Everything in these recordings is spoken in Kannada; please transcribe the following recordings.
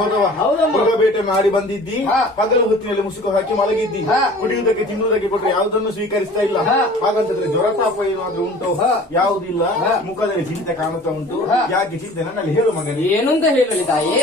ಹೋದವ ಮೃಗ ಬೇಟೆ ಮಾಡಿ ಬಂದಿದ್ದಿ, ಪಗಲು ಹೊತ್ತಿನಲ್ಲಿ ಮುಸುಕು ಹಾಕಿ ಮಲಗಿದ್ದಿ, ಕುಡಿಯುವುದಕ್ಕೆ ತಿನ್ನುವುದಕ್ಕೆ ಕೊಟ್ಟರೆ ಯಾವುದನ್ನು ಸ್ವೀಕರಿಸ್ತಾ ಇಲ್ಲ. ಹಾಗಂತಂದ್ರೆ ಜ್ವರ ತಾಪ ಏನಾದ್ರೂ ಉಂಟು? ಯಾವುದಿಲ್ಲ. ಮುಖದಲ್ಲಿ ಚಿಂತೆ ಕಾಣುತ್ತಾ ಉಂಟು. ಯಾಕೆ ಚಿಂತೆ? ನನ್ನಲ್ಲಿ ಹೇಳು ಮಗನೇ. ಏನು ಅಂತ ಹೇಳಲಿ ತಾಯಿ?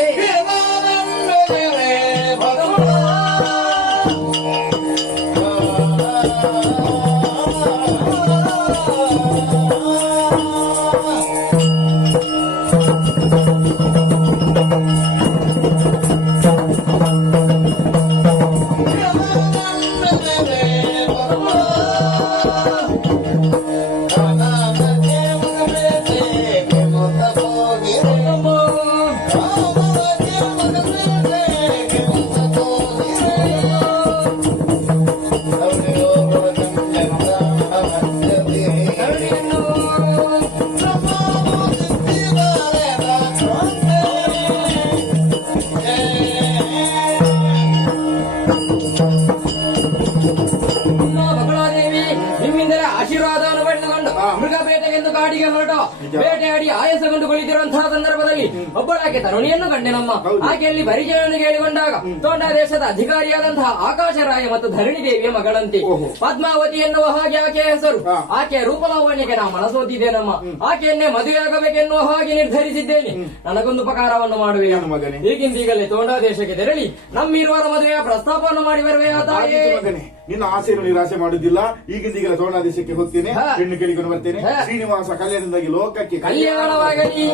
ಆಶೀರ್ವಾದವನ್ನು ಪಡೆದುಕೊಂಡು ಮೃಗ ಬೇಟೆಗೆಂದು ಕಾಡಿಗೆ ಹೊರಟು ಬೇಟೆಯಾಡಿ ಆಯಾಸಗೊಂಡು ಕುಳಿತಿರುವಂತಹ ಸಂದರ್ಭದಲ್ಲಿ ಒಬ್ಬಳಾಕೆ ತರುಣಿಯನ್ನು ಕಂಡೆನಮ್ಮ. ಆಕೆಯಲ್ಲಿ ಪರಿಚಯವನ್ನು ಕೇಳಿಕೊಂಡಾಗ ತೋಂಡ ದೇಶದ ಅಧಿಕಾರಿಯಾದಂತಹ ಆಕಾಶರಾಯ ಮತ್ತು ಧರಣಿ ದೇವಿಯ ಮಗಳಂತೆ ಪದ್ಮಾವತಿ ಎನ್ನುವ ಹಾಗೆ ಆಕೆಯ ಹೆಸರು. ಆಕೆಯ ರೂಪಲಾವಣ್ಯಕ್ಕೆ ನಾ ಮನಸೋತಿದ್ದೇನಮ್ಮ. ಆಕೆಯನ್ನೇ ಮದುವೆಯಾಗಬೇಕೆನ್ನುವ ಹಾಗೆ ನಿರ್ಧರಿಸಿದ್ದೇನೆ. ನನಗೊಂದು ಉಪಕಾರವನ್ನು ಮಾಡುವೆ ಮಗನೇ. ಈಗಿಂದೀಗಲೇ ತೋಂಡ ದೇಶಕ್ಕೆ ತೆರಳಿ ನಮ್ಮಿರುವರ ಮದುವೆಯ ಪ್ರಸ್ತಾಪವನ್ನು ಮಾಡಿ ಬರುವೆಯಾ ತಾಯಿ? ನಿನ್ನ ಆಸೆಯನ್ನು ನಿರಾಸೆ ಮಾಡುವುದಿಲ್ಲ. ಈಗಿಂದೀಗಲೇ ತೋಂಡ ದೇಶಕ್ಕೆ ಹೋಗ್ತೇನೆ, ಹೆಣ್ಣು ಕೇಳಿಕೊಂಡು ಬರ್ತೇನೆ. ಶ್ರೀನಿವಾಸ ಕಲ್ಯಾಣದಿಂದಾಗಿ ಲೋಕಕ್ಕೆ ಕಲ್ಯಾಣವಾಗಲಿ.